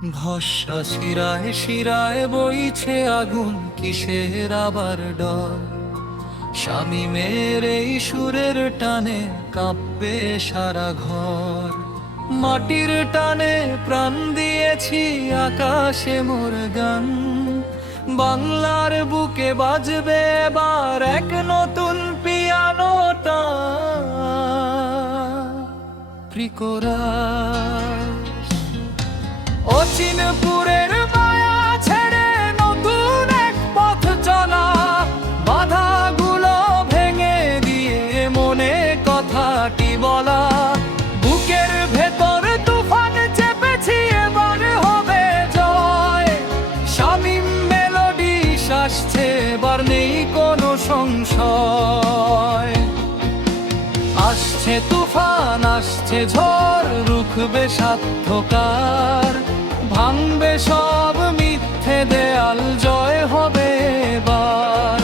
ভস্যা শিরায় শিরায় বইছে আগুন, কিসের আবার ডর? স্বামী মেয়ের এই সুরের টানে কাঁপবে সারা ঘর। মাটির টানে প্রাণ দিয়েছি আকাশে মোর গান। বাংলার বুকে বাজবে এবার এক নতুন পিয়ানোটা। ত্রিকোরা অচিনপুরের মায়া ছেড়ে নতুন এক পথ চলা। বাধাগুলো ভেঙে দিয়ে মনে কথাটি বলা। বুকের ভেতর তুফান চেপেছি, এবার হবে জয়। শামিম মেলোডি আসছে এবার নেই কোনো সংশয়। আসছে তুফান, আসছে ঝড়, রুখবে সাধ্যকার ভাঙবে সব মিথ্যে দেয়াল জয় হবে এবার।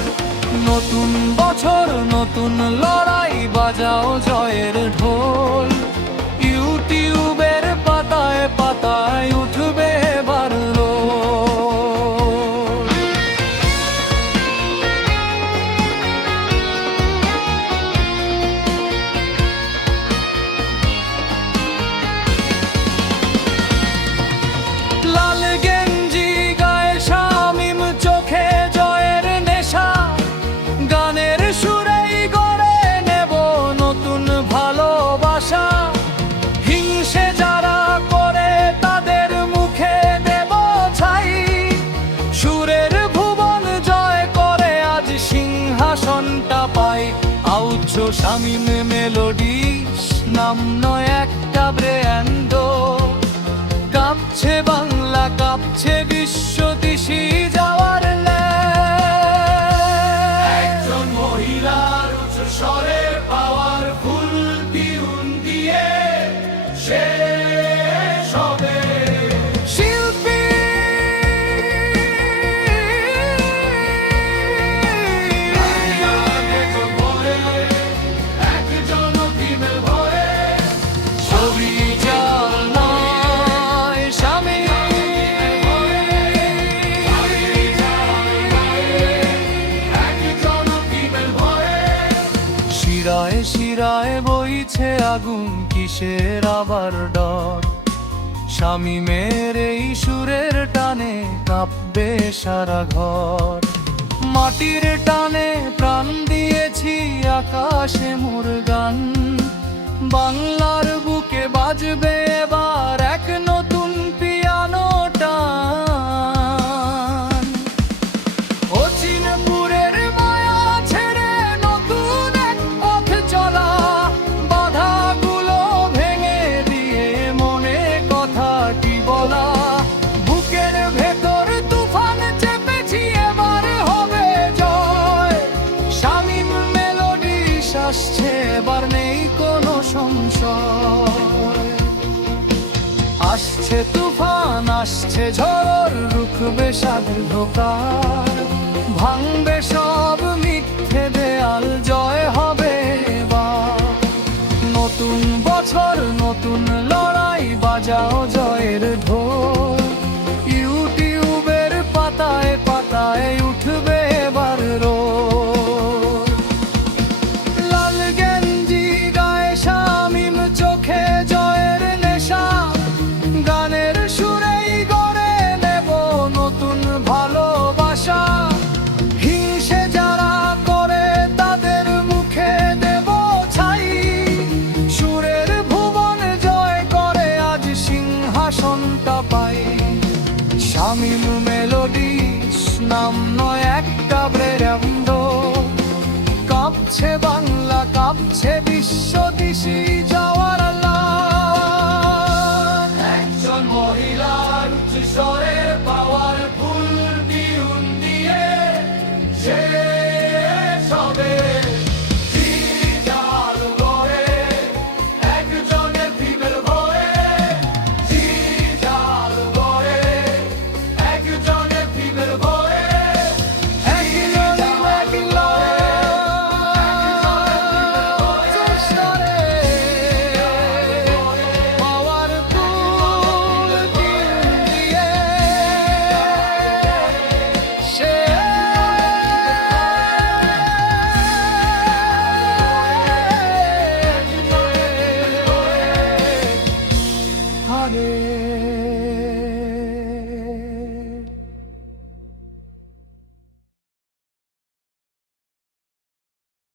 নতুন বছর নতুন লড়াই বাজাও জয়ের ঢোল। শামিম মেলোডি, নাম নয় একটা ব্র্যান্ড। কাঁপছে বাংলা, কাঁপছে বিশ্ব দিশি যাওয়ার একজন মহিলার উচ্চ শিরায় শিরায় বইছে আগুন, কিসের আবার ডর? স্বামী মেয়ের এই সুরের টানে কাঁপবে সারা ঘর। মাটির টানে প্রাণ দিয়েছি আকাশে মুর গান বাংলার বুকে বাজবে এবার আসছে তুফান আসছে, ঝড় রুখবে সাধুকার ভাঙবে সব মিথ্যে দেয়াল, জয় হবে বা নতুন বছর, নতুন লড়াই, বাজাও জয়ের কাঁপছে বাংলা কাঁপছে বিশ্ব। running.